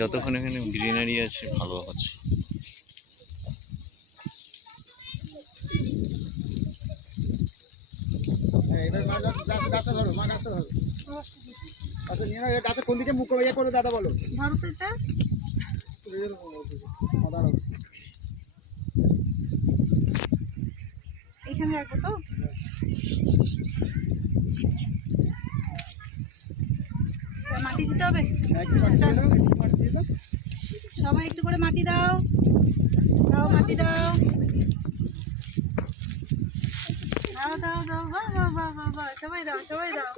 যতক্ষণ এখানে গ্রিনারি আছে ভালো আছে। গাছে কোন দিকে মুখ ইয়ে করবে দাদা বলো। ধরো তো এটা এখানে রাখবো তো। মাটি দিতে হবে, সবাই একটু করে মাটি দাও, দাও মাটি দাও, দাও দাও দাও, বাহ বাহ বাহ বাহ বাহ, সবাই দাও সবাই দাও।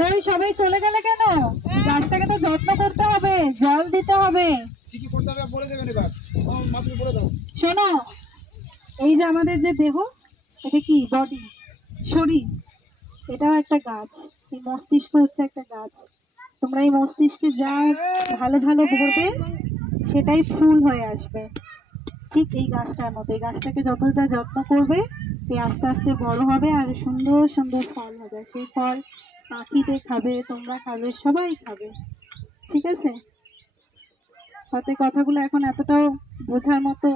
এবার সবাই চলে গেলে কেন? গাছটাকে তো যত্ন করতে হবে, জল দিতে হবে। শোনো, এই যে আমাদের যে দেহ, এটা কি বডি, শরীর, এটাও একটা গাছ। এই মস্তিষ্ক হচ্ছে একটা গাছ। তোমরা এই মস্তিষ্কে যা ভালো ভালো ভরবে সেটাই ফুল হয়ে আসবে। ঠিক এই গাছটার মতো, এই গাছটাকে যতটা যত্ন করবে এই আস্তে আস্তে বড় হবে আর সুন্দর সুন্দর ফল হবে। সেই ফল পাখিতে খাবে, তোমরা খাবে, সবাই খাবে। ঠিক আছে? হয়তো কথাগুলো এখন এতটাও বোঝার মতো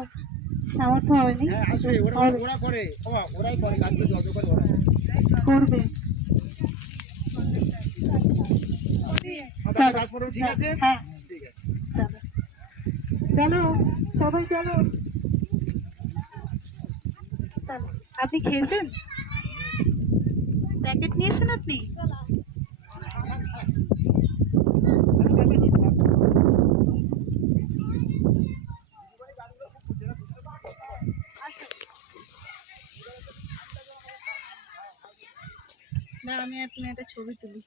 সামর্থ্য হয়নি, করবে। হ্যাঁ চলো সবাই চলো। আপনি খেয়েছেন? প্যাকেট নিয়েছেন আপনি? না, আমি আর তুমি একটা ছবি তুলি।